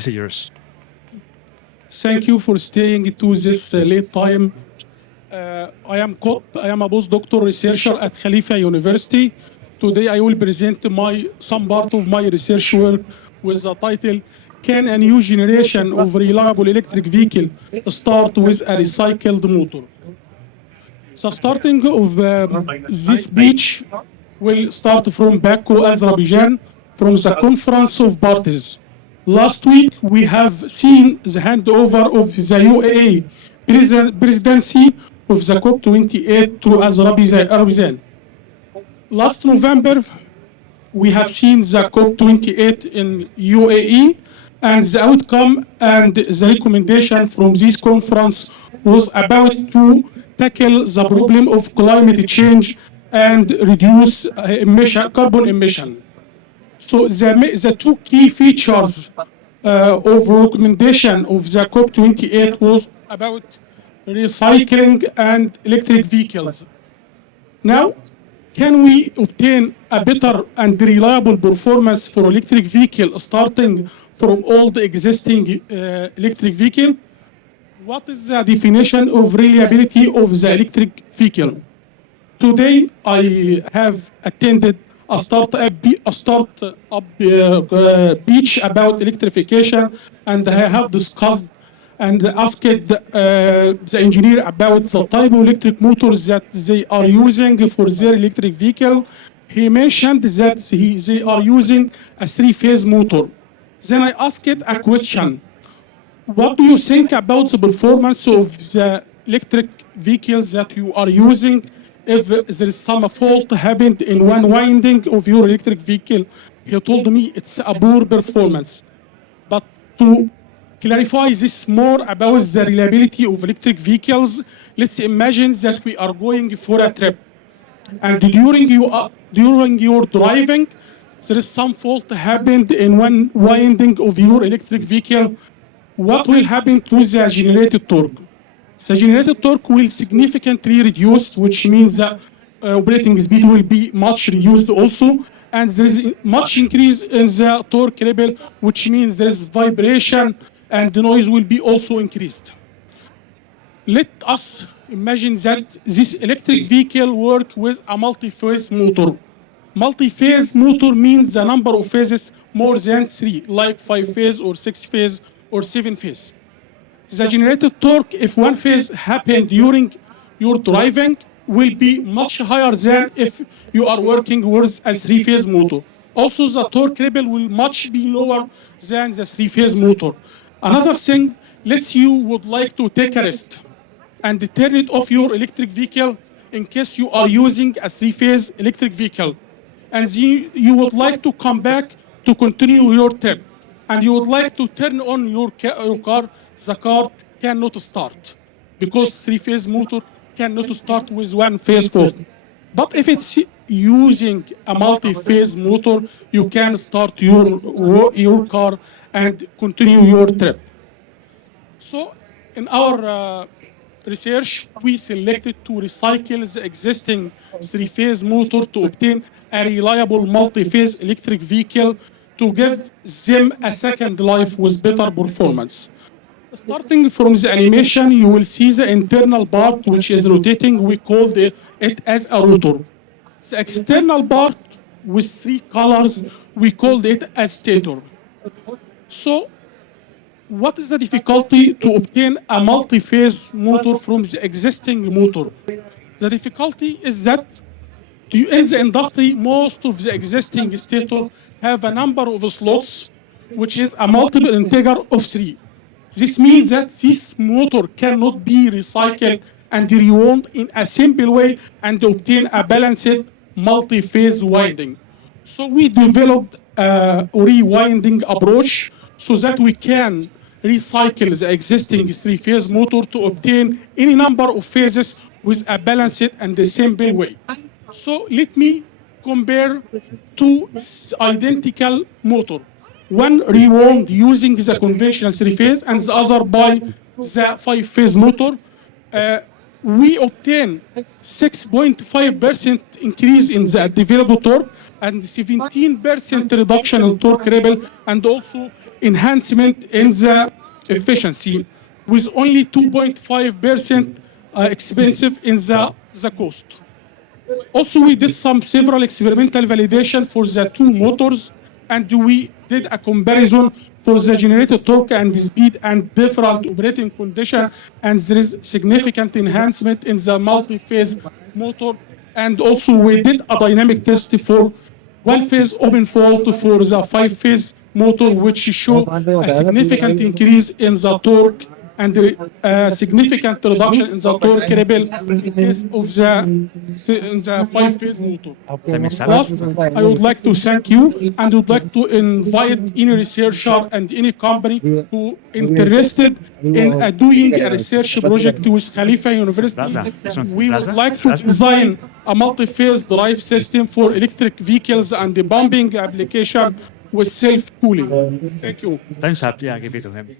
stage is yours. Thank you for staying to this late time. I am Kotb. I am a postdoctoral researcher at Khalifa University. Today I will present some part of my research work with the title, Can a new generation of reliable electric vehicle start with a recycled motor? The starting of this speech will start from Baku, Azerbaijan, from the Conference of Parties. Last week, we have seen the handover of the UAE presidency of the COP28 to Azerbaijan. Last November, we have seen the COP28 in UAE, and the outcome and the recommendation from this conference was about to tackle the problem of climate change and reduce carbon emission. So the two key features of recommendation of the COP28 was about recycling and electric vehicles. Now, can we obtain a better and reliable performance for electric vehicle starting from all the existing electric vehicle? What is the definition of reliability of the electric vehicle? Today, I have attended a startup pitch about electrification, and I have discussed and asked the engineer about the type of electric motors that they are using for their electric vehicle. He mentioned that they are using a three-phase motor. Then I asked a question. What do you think about the performance of the electric vehicles that you are using if there is some fault happened in one winding of your electric vehicle? He told me it's a poor performance. But to clarify this more about the reliability of electric vehicles, let's imagine that we are going for a trip. And during your driving, there is some fault happened in one winding of your electric vehicle. What will happen to the generated torque? The generated torque will significantly reduce, which means that operating speed will be much reduced also, and there is much increase in the torque ripple, which means there is vibration and the noise will be also increased. Let us imagine that this electric vehicle works with a multi-phase motor. Multi-phase motor means the number of phases more than 3, like 5-phase or 6-phase or 7-phase. The generated torque, if one phase happened during your driving, will be much higher than if you are working with a 3-phase motor. Also, the torque ripple will much be lower than the 3-phase motor. Another thing, let's say you would like to take a rest and turn it off your electric vehicle in case you are using a 3-phase electric vehicle. And you would like to come back to continue your trip. And you would like to turn on your car, the car cannot start because 3-phase motor cannot start with one phase fault. But if it's using a multi-phase motor, you can start your car and continue your trip. So in our research, we selected to recycle the existing 3-phase motor to obtain a reliable multi-phase electric vehicle to give them a second life with better performance. Starting from the animation, you will see the internal part which is rotating. We called it as a rotor. The external part with 3 colors, we called it as stator. So what is the difficulty to obtain a multi-phase motor from the existing motor? The difficulty is that in the industry, most of the existing stator have a number of slots, which is a multiple integer of 3. This means that this motor cannot be recycled and rewound in a simple way and obtain a balanced multi-phase winding. So we developed a rewinding approach so that we can recycle the existing 3-phase motor to obtain any number of phases with a balanced and a simple way. So let me compare two identical motors. One rewound using the conventional 3-phase and the other by the 5-phase motor. we obtain 6.5% increase in the developed torque and 17% reduction in torque rebel, and also enhancement in the efficiency with only 2.5% expensive in the cost. Also, we did some several experimental validation for the two motors, and we did a comparison for the generated torque and speed and different operating condition, and there is significant enhancement in the multi-phase motor. And also we did a dynamic test for one-phase open fault for the five-phase motor, which show a significant increase in the torque and a significant reduction in the torque rebel in case of the five-phase motor. Last, I would like to thank you and would like to invite any researcher and any company who interested in doing a research project with Khalifa University. We would like to design a multi-phase drive system for electric vehicles and the pumping application with self-cooling. Thank you. Thanks, Sharp. Yeah, give it to him.